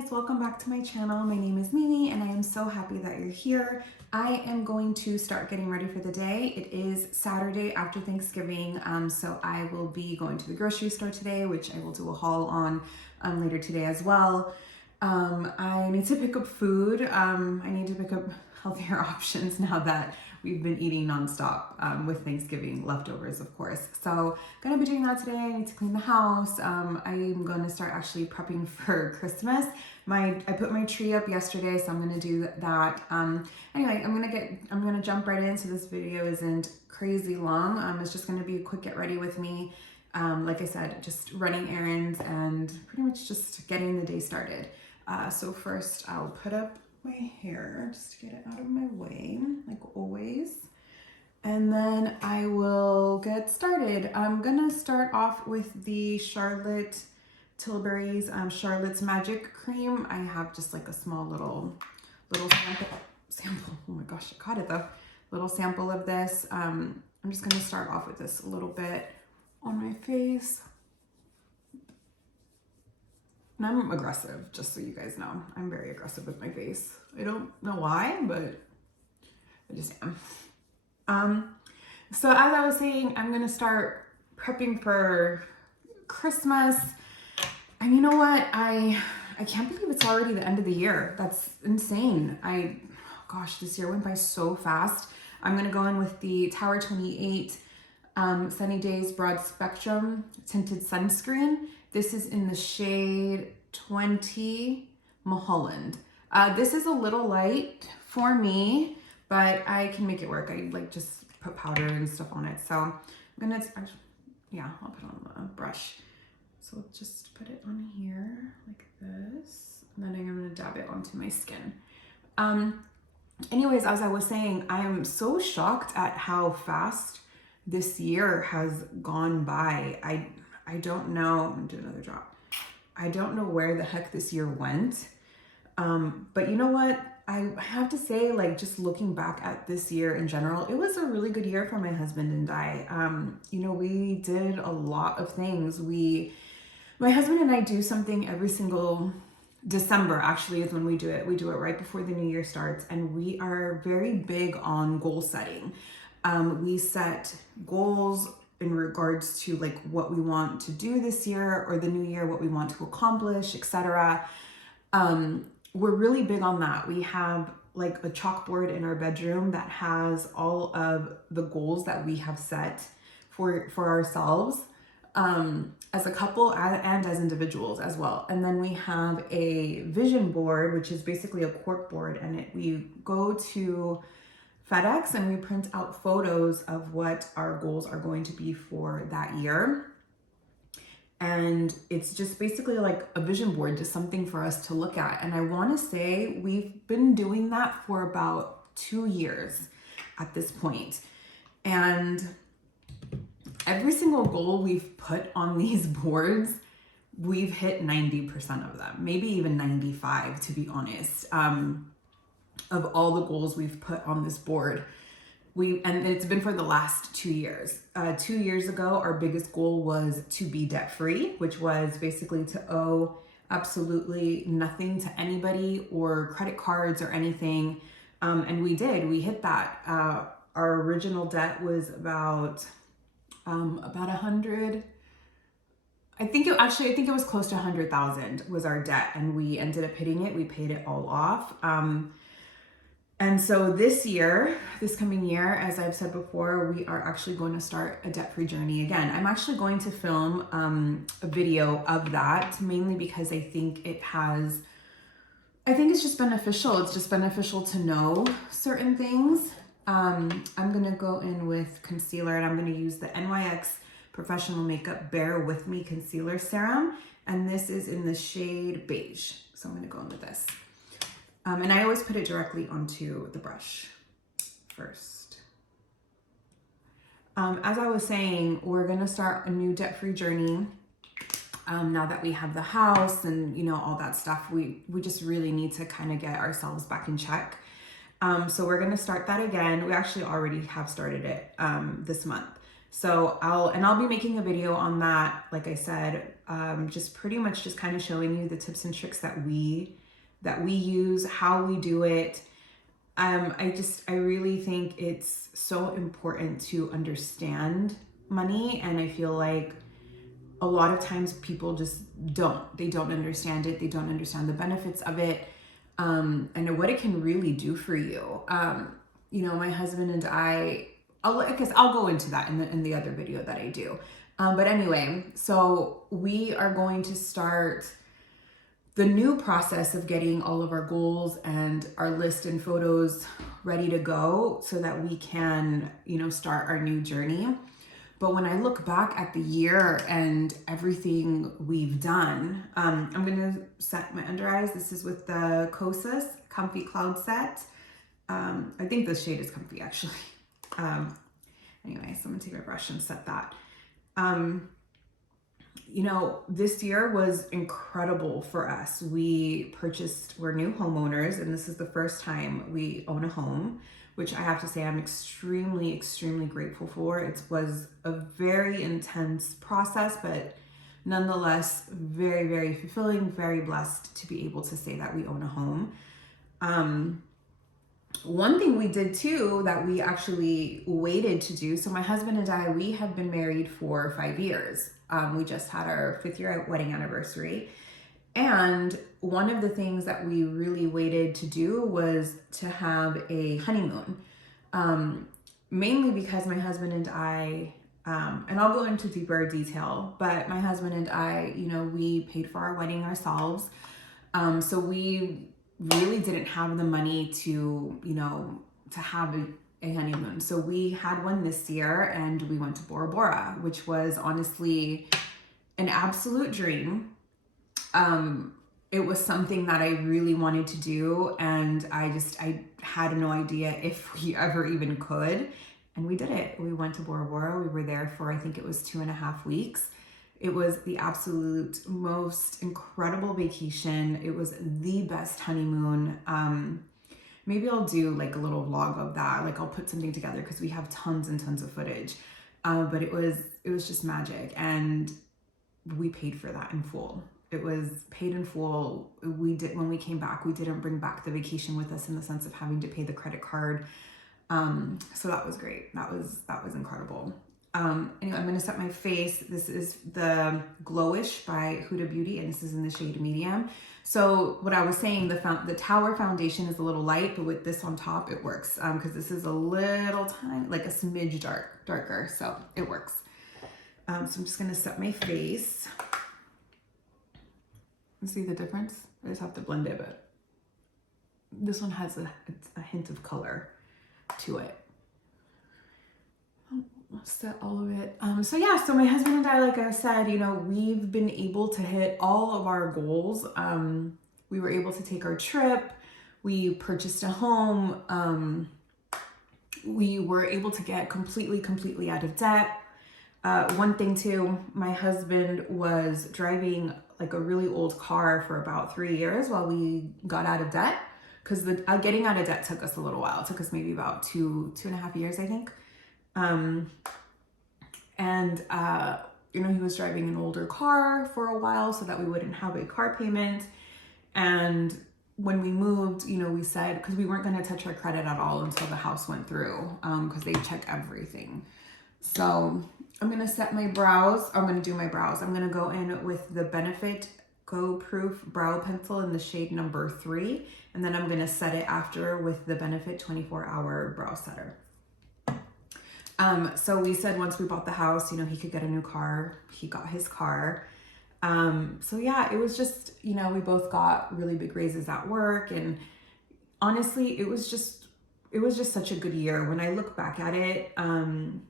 guys, welcome back to my channel. My name is Mimi and I am so happy that you're here. I am going to start getting ready for the day. It is Saturday after Thanksgiving, so I will be going to the grocery store today, which I will do a haul on later today as well. I need to pick up food. I need to pick up healthier options now that we've been eating nonstop with Thanksgiving leftovers, of course. So gonna be doing that today. I need to clean the house. I'm gonna start actually prepping for Christmas. I put my tree up yesterday, so I'm gonna do that. Anyway, I'm gonna jump right in so this video isn't crazy long. It's just gonna be a quick get ready with me. Like I said, just running errands and pretty much just getting the day started. So first I'll put up my hair just to get it out of my way, like always. And then I will get started. I'm gonna start off with the Tilbury's Charlotte's Magic Cream. I have just like a small little sample. Oh my gosh, I caught it though. Little sample of this. I'm just gonna start off with this a little bit on my face. And I'm aggressive, just so you guys know. I'm very aggressive with my face. I don't know why, but I just am. So as I was saying, I'm gonna start prepping for Christmas. And you know what? I can't believe it's already the end of the year. That's insane. Gosh, this year went by so fast. I'm gonna go in with the Tower 28 Sunny Days Broad Spectrum Tinted Sunscreen. This is in the shade 20 Mulholland. This is a little light for me, but I can make it work. I like just put powder and stuff on it. So I'm gonna, I'll put on a brush. So I'll just put it on here like this. And then I'm gonna dab it onto my skin. Anyways, as I was saying, I am so shocked at how fast this year has gone by. I don't know, I'm gonna do another drop. I don't know where the heck this year went. But you know what? I have to say, like, just looking back at this year in general, it was a really good year for my husband and I. You know, we did a lot of things. My husband and I do something every single December, actually, is when we do it. We do it right before the new year starts, and we are very big on goal setting. We set goals in regards to like what we want to do this year or the new year, what we want to accomplish, etc. We're really big on that. We have like a chalkboard in our bedroom that has all of the goals that we have set for ourselves as a couple and as individuals as well. And then we have a vision board, which is basically a cork board, and we go to FedEx and we print out photos of what our goals are going to be for that year. And it's just basically like a vision board, just something for us to look at. And I want to say we've been doing that for about 2 years at this point. And every single goal we've put on these boards, we've hit 90% of them, maybe even 95 to be honest. Of all the goals we've put on this board. And it's been for the last 2 years. 2 years ago, our biggest goal was to be debt-free, which was basically to owe absolutely nothing to anybody or credit cards or anything. And we did, we hit that. Our original debt was about 100. I think it was close to 100,000 was our debt, and we ended up hitting it. We paid it all off. And so this coming year, as I've said before, we are actually going to start a debt-free journey again. I'm actually going to film a video of that, mainly because I think it's just beneficial. It's just beneficial to know certain things. I'm gonna go in with concealer, and I'm gonna use the NYX Professional Makeup Bear With Me Concealer Serum. And this is in the shade beige. So I'm gonna go in with this. And I always put it directly onto the brush first. As I was saying, we're gonna start a new debt-free journey. Now that we have the house and you know all that stuff, we just really need to kind of get ourselves back in check. So we're gonna start that again. We actually already have started it this month. So I'll be making a video on that, like I said, just pretty much just kind of showing you the tips and tricks that we use, how we do it. I really think it's so important to understand money, and I feel like a lot of times people just they don't understand it. They don't understand the benefits of it, and what it can really do for you. You know, my husband and I guess I'll go into that in the other video that I do. But anyway, so we are going to start the new process of getting all of our goals and our list and photos ready to go so that we can, you know, start our new journey. But when I look back at the year and everything we've done, I'm gonna set my under eyes. This is with the Kosas Comfy Cloud Set. I think this shade is comfy actually. Anyway, so I'm gonna take my brush and set that. You know, this year was incredible for us. We're new homeowners, and this is the first time we own a home, which I have to say I'm extremely, extremely grateful for. It was a very intense process, but nonetheless, very, very fulfilling, very blessed to be able to say that we own a home. One thing we did too that we actually waited to do, so my husband and I, we have been married for 5 years. We just had our 5th year wedding anniversary. And one of the things that we really waited to do was to have a honeymoon. Mainly because my husband and I, and I'll go into deeper detail, but my husband and I, you know, we paid for our wedding ourselves. So we really didn't have the money to, you know, to have a honeymoon. So we had one this year and we went to Bora Bora, which was honestly an absolute dream. It was something that I really wanted to do, and I had no idea if we ever even could, and we did it. We went to Bora Bora. We were there for, I think it was 2.5 weeks. It was the absolute most incredible vacation. It was the best honeymoon. Maybe I'll do like a little vlog of that. Like I'll put something together because we have tons and tons of footage. But it was just magic, and we paid for that in full. It was paid in full. When we came back, we didn't bring back the vacation with us in the sense of having to pay the credit card. So that was great. That was incredible. Anyway, I'm gonna set my face. This is the Glowish by Huda Beauty, and this is in the shade medium. So what I was saying, the Tower foundation is a little light, but with this on top, it works. Because this is a little tiny, like a smidge darker, so it works. So I'm just gonna set my face. See the difference? I just have to blend it, but this one has a hint of color to it. I'll set all of it. So yeah, so my husband and I, like I said, you know, we've been able to hit all of our goals. We were able to take our trip. We purchased a home. We were able to get completely out of debt. One thing too, my husband was driving like a really old car for about 3 years while we got out of debt, because getting out of debt took us a little while. It took us maybe about 2.5 years, I think. You know, he was driving an older car for a while so that we wouldn't have a car payment. And when we moved, you know, we said, because we weren't going to touch our credit at all until the house went through, because they check everything. So I'm going to set my brows. I'm going to do my brows. I'm going to go in with the Benefit Go Proof Brow Pencil in the shade number 3. And then I'm going to set it after with the Benefit 24-Hour Brow Setter. So we said once we bought the house, you know, he could get a new car. He got his car. So yeah, it was just, you know, we both got really big raises at work, and honestly, it was just such a good year. When I look back at it, my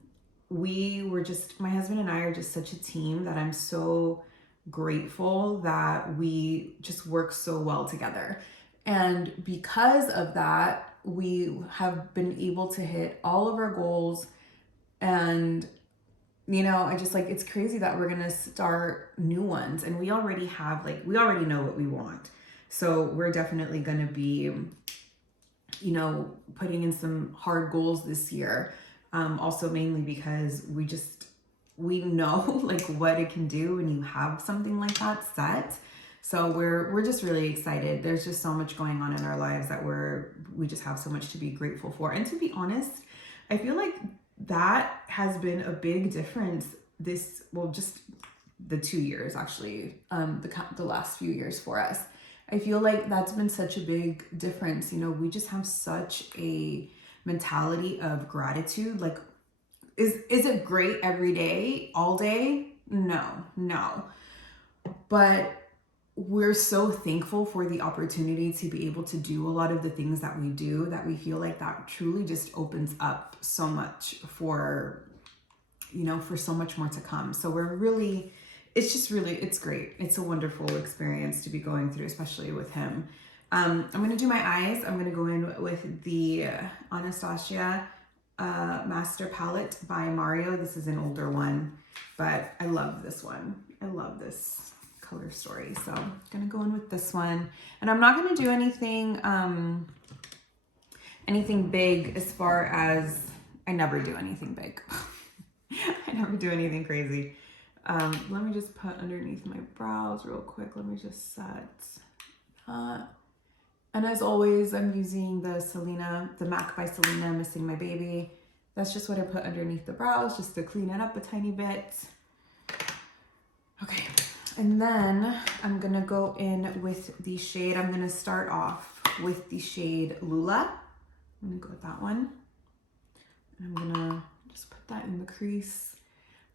husband and I are just such a team that I'm so grateful that we just work so well together. And because of that, we have been able to hit all of our goals. And, you know, it's crazy that we're going to start new ones, and we already know what we want. So we're definitely going to be, you know, putting in some hard goals this year. Also mainly because we know like what it can do when you have something like that set. So we're just really excited. There's just so much going on in our lives that we just have so much to be grateful for. And to be honest, I feel like that has been a big difference just the 2 years actually, the last few years for us. I feel like that's been such a big difference. You know, we just have such a mentality of gratitude. Like, is it great every day, all day? No. But we're so thankful for the opportunity to be able to do a lot of the things that we do, that we feel like that truly just opens up so much for, you know, for so much more to come. So it's great. It's a wonderful experience to be going through, especially with him. I'm going to do my eyes. I'm going to go in with the Anastasia Master Palette by Mario. This is an older one, but I love this one. I love this color story. So I'm going to go in with this one. And I'm not going to do anything big as far as, I never do anything big. I never do anything crazy. Let me just put underneath my brows real quick. Let me just set that. And as always, I'm using the Selena, the MAC by Selena, Missing My Baby. That's just what I put underneath the brows, just to clean it up a tiny bit. Okay, and then I'm gonna go in with the shade. I'm gonna start off with the shade Lula. I'm gonna go with that one. And I'm gonna just put that in the crease.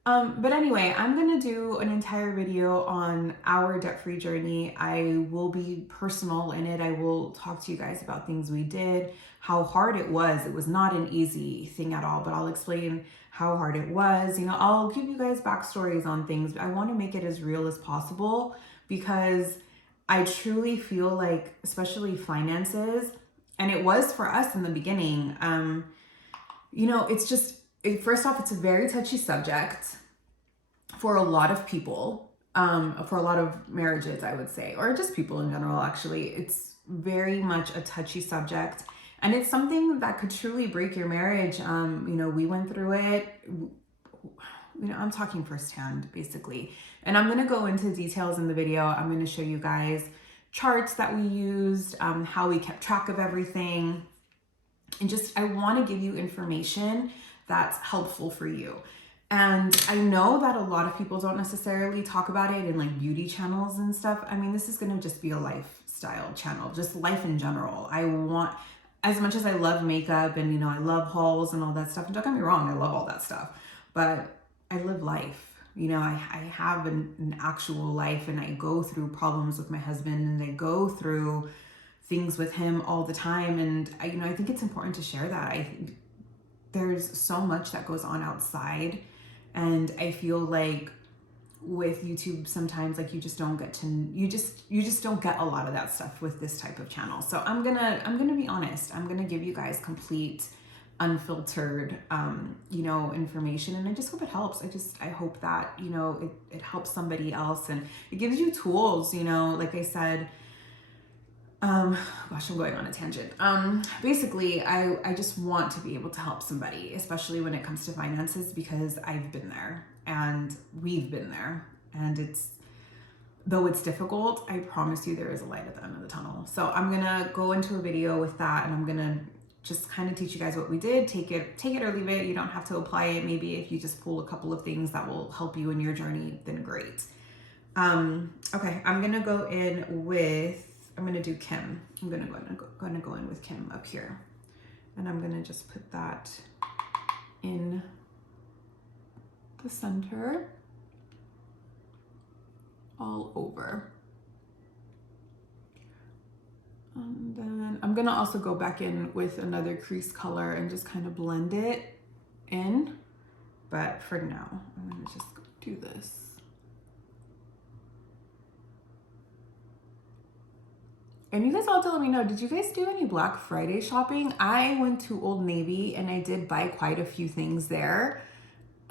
But anyway, I'm gonna do an entire video on our debt-free journey. I will be personal in it. I will talk to you guys about things we did, how hard it was. It was not an easy thing at all, but I'll explain how hard it was. You know, I'll give you guys backstories on things. I want to make it as real as possible because I truly feel like, especially finances, and it was for us in the beginning, you know, first off, it's a very touchy subject for a lot of people, for a lot of marriages, I would say, or just people in general, actually. It's very much a touchy subject, and it's something that could truly break your marriage. You know, we went through it. You know, I'm talking firsthand, basically. And I'm going to go into details in the video. I'm going to show you guys charts that we used, how we kept track of everything. And I want to give you information that's helpful for you. And I know that a lot of people don't necessarily talk about it in like beauty channels and stuff. I mean, this is going to just be a lifestyle channel, just life in general. I want, as much as I love makeup and, you know, I love hauls and all that stuff, and don't get me wrong, I love all that stuff, but I live life. You know, I have an actual life, and I go through problems with my husband, and I go through things with him all the time. And I think it's important to share that. I think there's so much that goes on outside, and I feel like with YouTube sometimes, like, you just don't get a lot of that stuff with this type of channel. So I'm gonna be honest. I'm gonna give you guys complete, unfiltered, you know, information, and I just hope it helps. I hope that, you know, it helps somebody else, and it gives you tools, you know, like I said. Gosh, I'm going on a tangent. Basically, I just want to be able to help somebody, especially when it comes to finances, because I've been there and we've been there, and though it's difficult, I promise you there is a light at the end of the tunnel. So I'm gonna go into a video with that, and I'm gonna just kind of teach you guys what we did. Take it or leave it. You don't have to apply it. Maybe if you just pull a couple of things that will help you in your journey, then great. Okay, I'm gonna go in with, I'm gonna do Kim. I'm gonna go in with Kim up here, and I'm gonna just put that in the center, all over. And then I'm gonna also go back in with another crease color and just kind of blend it in. But for now, I'm gonna just do this. And you guys all have to let me know, did you guys do any Black Friday shopping? I went to Old Navy and I did buy quite a few things there.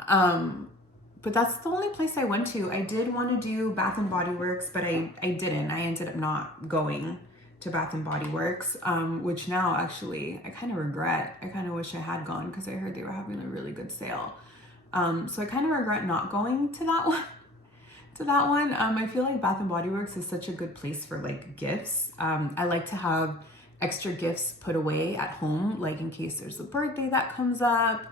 But that's the only place I went to. I did want to do Bath and Body Works, but I didn't. I ended up not going to Bath and Body Works, which now actually I kind of regret. I kind of wish I had gone because I heard they were having a really good sale. So I kind of regret not going to that one. I feel like Bath and Body Works is such a good place for like gifts. I like to have extra gifts put away at home, like in case there's a birthday that comes up,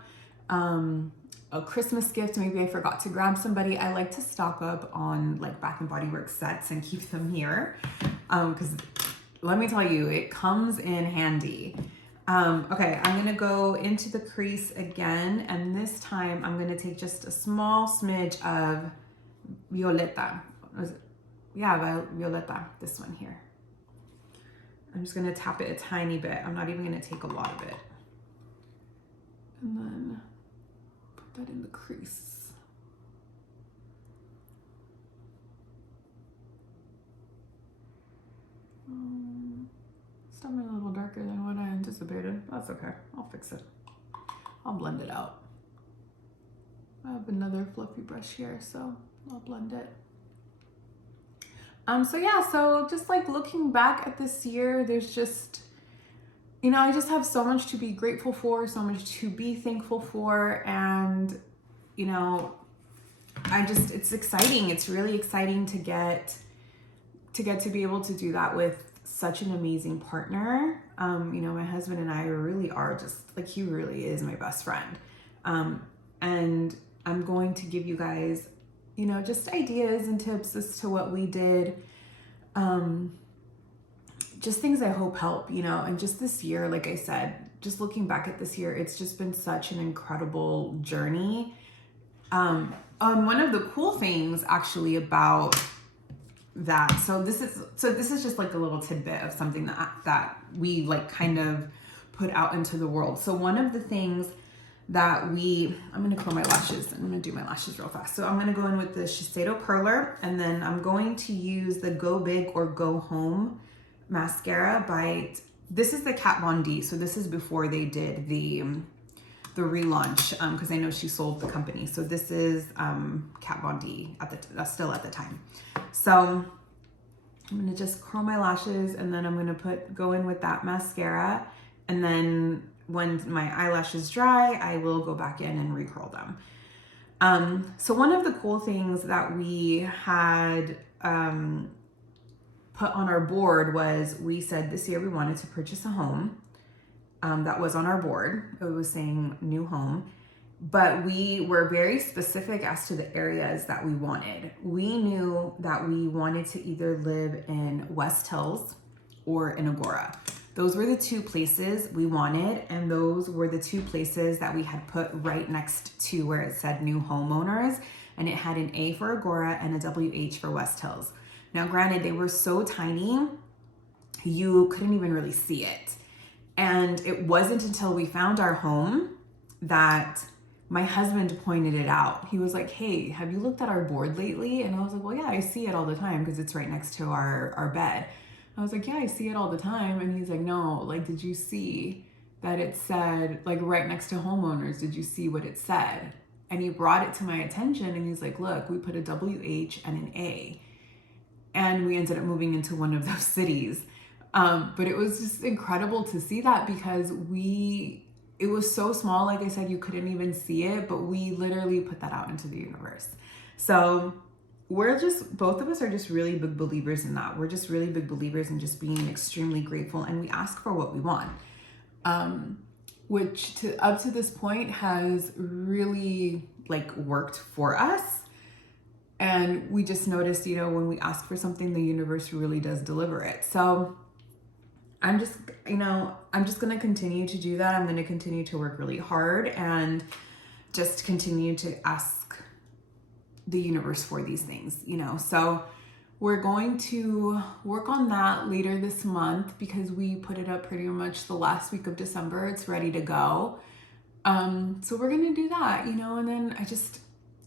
a Christmas gift, maybe I forgot to grab somebody. I like to stock up on like Bath and Body Works sets and keep them here. Because let me tell you, it comes in handy. Okay, I'm gonna go into the crease again, and this time I'm gonna take just a small smidge of Violeta. Yeah, Violeta, this one here. I'm just gonna tap it a tiny bit. I'm not even gonna take a lot of it. And then put that in the crease. It's definitely a little darker than what I anticipated. That's okay, I'll fix it. I'll blend it out. I have another fluffy brush here, so I'll blend it. So yeah, so just like looking back at this year, there's just, you know, I just have so much to be grateful for, so much to be thankful for. And, you know, it's exciting. It's really exciting to get to be able to do that with such an amazing partner. You know, my husband and I really are just like, he really is my best friend. And I'm going to give you guys, you know, just ideas and tips as to what we did. Just things I hope help, you know, and just this year, like I said, just looking back at this year, it's just been such an incredible journey. One of the cool things actually about that, so this is just like a little tidbit of something that we like kind of put out into the world. So one of the things that I'm gonna curl my lashes. I'm gonna do my lashes real fast. So I'm gonna go in with the Shiseido curler, and then I'm going to use the Go Big or Go Home mascara by, this is the Kat Von D. So this is before they did the relaunch, because I know she sold the company. So this is Kat Von D still at the time. So I'm gonna just curl my lashes, and then I'm gonna go in with that mascara, and then when my eyelashes dry, I will go back in and recurl them. So one of the cool things that we had put on our board was, we said this year we wanted to purchase a home. That was on our board. It was saying new home, but we were very specific as to the areas that we wanted. We knew that we wanted to either live in West Hills or in Agora. Those were the two places we wanted, and those were the two places that we had put right next to where it said new homeowners, and it had an A for Agora and a WH for West Hills. Now, granted, they were so tiny, you couldn't even really see it. And it wasn't until we found our home that my husband pointed it out. He was like, hey, have you looked at our board lately? And I was like, well, yeah, I see it all the time because it's right next to our bed. I was like, yeah, I see it all the time. And he's like, no, like, did you see that it said, like, right next to homeowners, did you see what it said? And he brought it to my attention, and he's like, look, we put a WH and an A. And we ended up moving into one of those cities. But it was just incredible to see that, because it was so small, like I said, you couldn't even see it, but we literally put that out into the universe. So both of us are just really big believers in that. We're just really big believers in just being extremely grateful, and we ask for what we want, which up to this point has really like worked for us. And we just noticed, you know, when we ask for something, the universe really does deliver it. So I'm just going to continue to do that. I'm going to continue to work really hard and just continue to ask the universe for these things, you know. So we're going to work on that later this month, because we put it up pretty much the last week of December. It's ready to go. So we're going to do that, you know, and then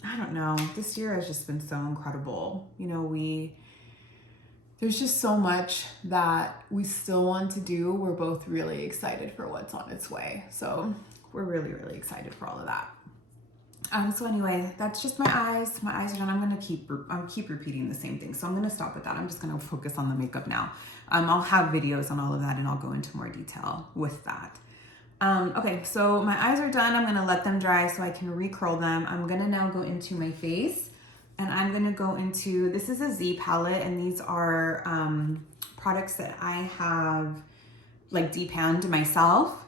I don't know, this year has just been so incredible. You know, there's just so much that we still want to do. We're both really excited for what's on its way. So we're really, really excited for all of that. So anyway, that's just my eyes. My eyes are done. I'm going to keep repeating the same thing. So I'm going to stop with that. I'm just going to focus on the makeup now. I'll have videos on all of that, and I'll go into more detail with that. Okay, so my eyes are done. I'm gonna let them dry so I can recurl them. I'm gonna now go into my face, and I'm gonna go into, this is a Z palette, and these are products that I have like depanned myself.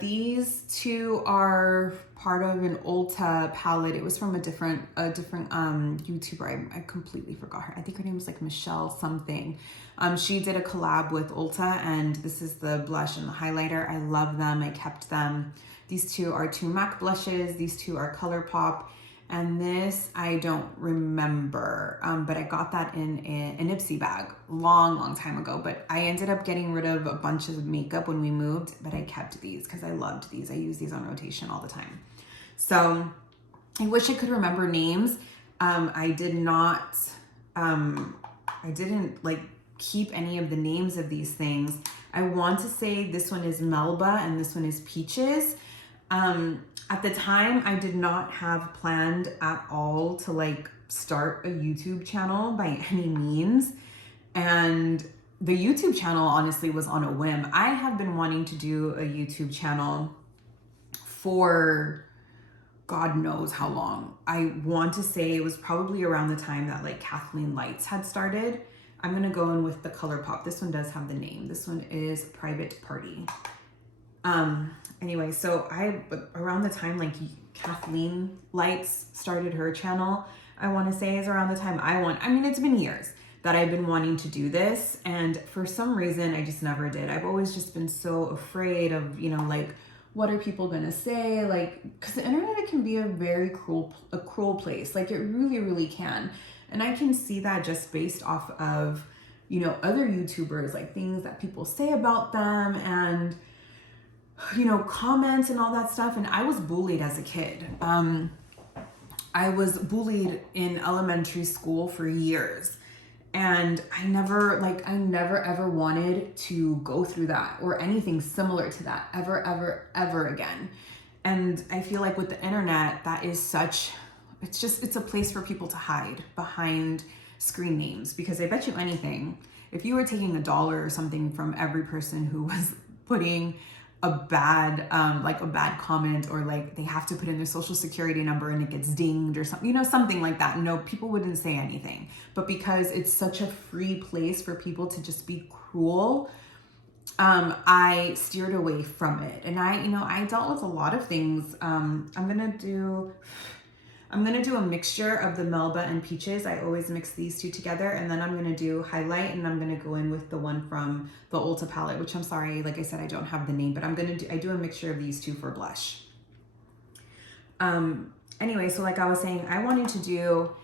These two are part of an Ulta palette. It was from a different YouTuber. I completely forgot her. I think her name was like Michelle something. She did a collab with Ulta, and this is the blush and the highlighter. I love them. I kept them. These two are two MAC blushes. These two are Colourpop. And this, I don't remember, but I got that in an Ipsy bag long time ago. But I ended up getting rid of a bunch of makeup when we moved, but I kept these because I loved these. I use these on rotation all the time. So I wish I could remember names. I didn't like keep any of the names of these things. I want to say this one is Melba and this one is Peaches. At the time, I did not have planned at all to like start a YouTube channel by any means. And the YouTube channel honestly was on a whim. I have been wanting to do a YouTube channel for God knows how long. I want to say it was probably around the time that like Kathleen Lights had started. I'm gonna go in with the Colourpop. This one does have the name. This one is Private Party. Anyway, so around the time like Kathleen Lights started her channel, I want to say is around the time I mean, it's been years that I've been wanting to do this, and for some reason I just never did. I've always just been so afraid of, you know, like, what are people gonna say? Like, because the internet, it can be a very cruel place. Like, it really can. And I can see that just based off of, you know, other YouTubers, like things that people say about them and, you know, comments and all that stuff. And I was bullied as a kid. I was bullied in elementary school for years. And I never ever wanted to go through that or anything similar to that ever again. And I feel like with the internet, that is it's a place for people to hide behind screen names, because I bet you anything, if you were taking $1 or something from every person who was putting a bad comment, or like they have to put in their social security number and it gets dinged or something, you know, something like that. No, people wouldn't say anything. But because it's such a free place for people to just be cruel, I steered away from it. And I dealt with a lot of things. I'm gonna do a mixture of the Melba and Peaches. I always mix these two together, and then I'm gonna do highlight, and I'm gonna go in with the one from the Ulta palette, which I'm sorry, like I said, I don't have the name, but I do a mixture of these two for blush. Anyway, so like I was saying, I wanted to do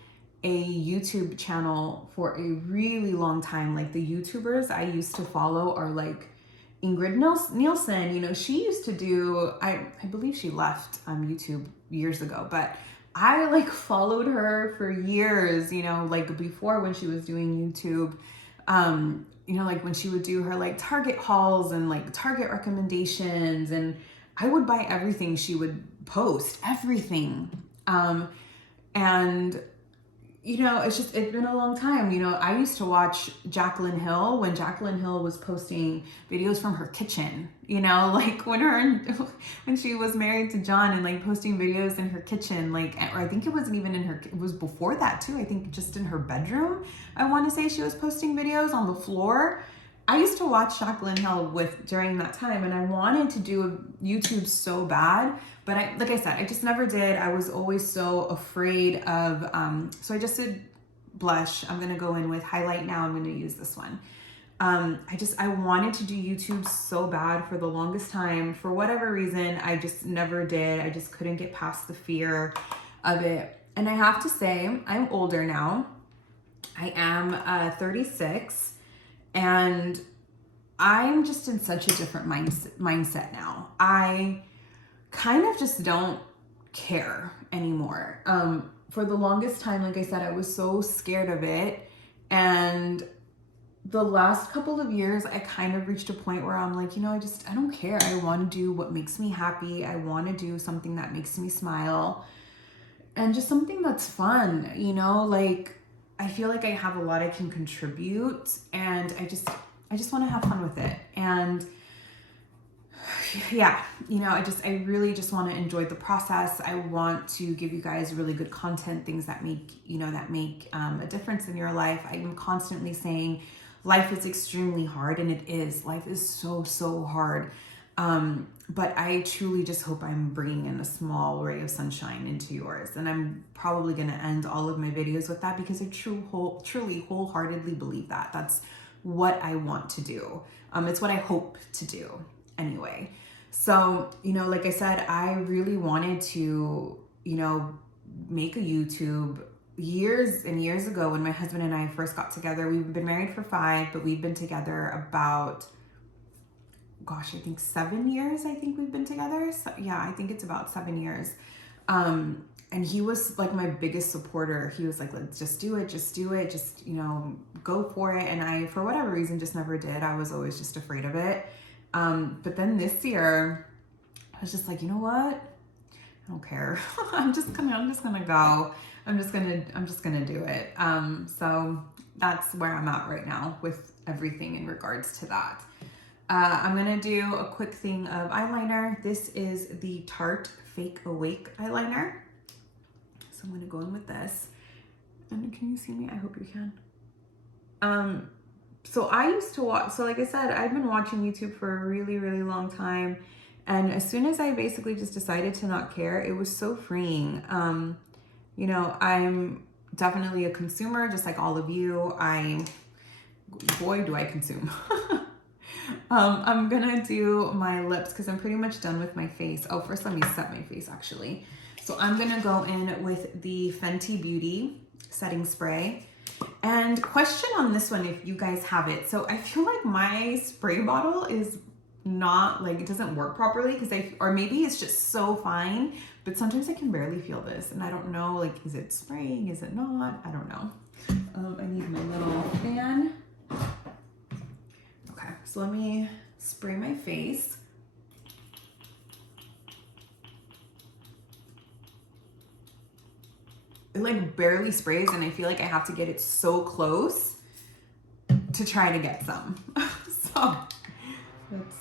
a YouTube channel for a really long time. Like, the YouTubers I used to follow are like Ingrid Nielsen. You know, she used to do, I believe she left YouTube years ago, but I like followed her for years, you know, like before, when she was doing YouTube, you know, like when she would do her like Target hauls and like Target recommendations, and I would buy everything she would post, everything. And you know, it's been a long time. You know, I used to watch Jaclyn Hill when Jaclyn Hill was posting videos from her kitchen, you know, like when she was married to John, and like posting videos in her kitchen, like, or I think it wasn't even it was before that too. I think just in her bedroom, I want to say she was posting videos on the floor. I used to watch Jaclyn Hill during that time, and I wanted to do YouTube so bad, but like I said, I just never did. I was always so afraid of, so I just did blush. I'm gonna go in with highlight now. I'm gonna use this one. I wanted to do YouTube so bad for the longest time. For whatever reason, I just never did. I just couldn't get past the fear of it. And I have to say, I'm older now. I am 36. And I'm just in such a different mindset now. I kind of just don't care anymore. For the longest time, like I said, I was so scared of it. And the last couple of years, I kind of reached a point where I'm like, you know, I don't care. I want to do what makes me happy. I want to do something that makes me smile, and just something that's fun, you know, like, I feel like I have a lot I can contribute, and I just want to have fun with it. And, yeah, you know, I really just want to enjoy the process. I want to give you guys really good content, things that make, you know, that make a difference in your life. I'm constantly saying life is extremely hard, and it is. Life is so, so hard. But I truly just hope I'm bringing in a small ray of sunshine into yours. And I'm probably going to end all of my videos with that, because I truly wholeheartedly believe that. That's what I want to do. It's what I hope to do anyway. So, you know, like I said, I really wanted to, you know, make a YouTube years and years ago when my husband and I first got together. We've been married for 5, but we've been together about, gosh, I think 7 years. I think we've been together. So, yeah, I think it's about 7 years. And he was like my biggest supporter. He was like, let's just do it, just, you know, go for it. And I, for whatever reason, just never did. I was always just afraid of it. But then this year, I was just like, you know what? I don't care. I'm just gonna go. I'm just gonna do it. So that's where I'm at right now with everything in regards to that. I'm gonna do a quick thing of eyeliner. This is the Tarte Fake Awake eyeliner. So I'm gonna go in with this. And can you see me? I hope you can. So I used to watch, so like I said, I've been watching YouTube for a really, really long time. And as soon as I basically just decided to not care, it was so freeing. You know, I'm definitely a consumer, just like all of you. Boy, do I consume. I'm gonna do my lips because I'm pretty much done with my face. Oh, first let me set my face actually. So I'm gonna go in with the Fenty Beauty setting spray. And question on this one, if you guys have it. So I feel like my spray bottle is not, like, it doesn't work properly or maybe it's just so fine, but sometimes I can barely feel this and I don't know, like, is it spraying? Is it not? I don't know. I need my little fan. Okay, so let me spray my face. It like barely sprays and I feel like I have to get it so close to try to get some. So let's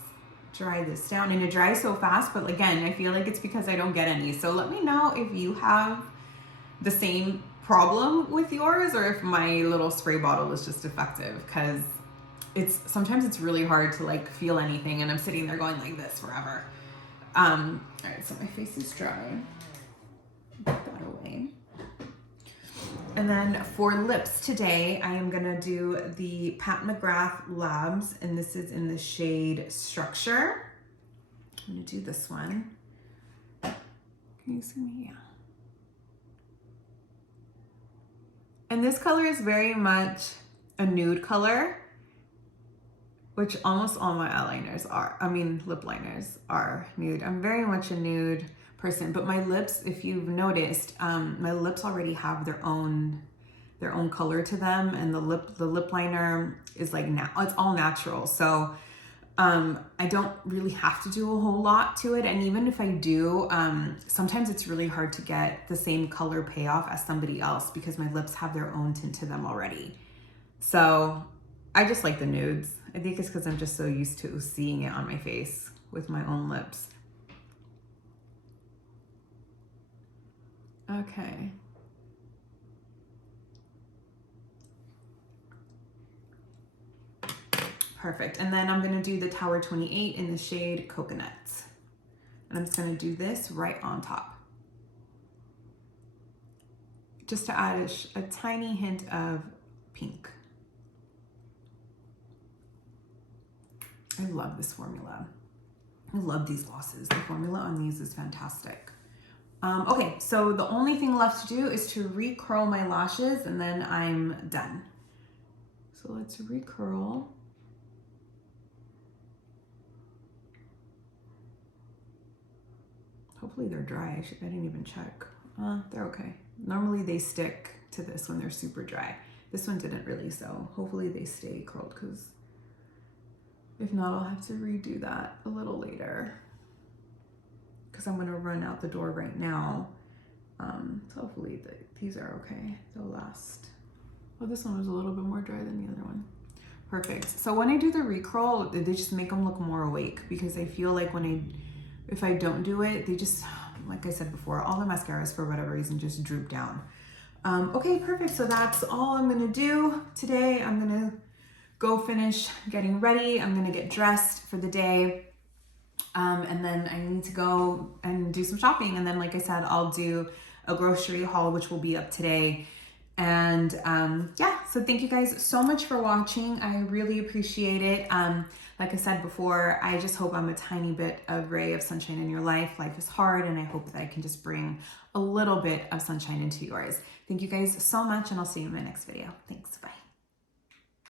dry this down, and it dries so fast, but again, I feel like it's because I don't get any. So let me know if you have the same problem with yours or if my little spray bottle is just effective, because sometimes it's really hard to like feel anything and I'm sitting there going like this forever. All right, so my face is dry. Put that away. And then for lips today, I am gonna do the McGrath Labs, and this is in the shade Structure. I'm gonna do this one. Can you see me? Yeah. And this color is very much a nude color, which almost all my lip liners are nude. I'm very much a nude person, but my lips, if you've noticed, my lips already have their own color to them, and the lip liner is like, now it's all natural. So I don't really have to do a whole lot to it, and even if I do, sometimes it's really hard to get the same color payoff as somebody else because my lips have their own tint to them already. So I just like the nudes. I think it's because I'm just so used to seeing it on my face with my own lips. Okay. Perfect. And then I'm going to do the Tower 28 in the shade Coconut. And I'm just going to do this right on top, just to add a tiny hint of pink. I love this formula. I love these glosses. The formula on these is fantastic. Okay, so the only thing left to do is to recurl my lashes, and then I'm done. So let's recurl. Hopefully they're dry. I didn't even check. They're okay. Normally they stick to this when they're super dry. This one didn't really, so hopefully they stay curled, because if not, I'll have to redo that a little later, because I'm gonna run out the door right now. So hopefully these are okay. They'll last. Well, this one was a little bit more dry than the other one. Perfect. So when I do the recurl, they just make them look more awake, because I feel like if I don't do it, they just, like I said before, all the mascaras for whatever reason just droop down. Okay, perfect. So that's all I'm gonna do today. I'm gonna go finish getting ready. I'm gonna get dressed for the day. And then I need to go and do some shopping. And then, like I said, I'll do a grocery haul, which will be up today. And yeah, so thank you guys so much for watching. I really appreciate it. Like I said before, I just hope I'm a tiny bit of ray of sunshine in your life. Life is hard, and I hope that I can just bring a little bit of sunshine into yours. Thank you guys so much, and I'll see you in my next video. Thanks, bye.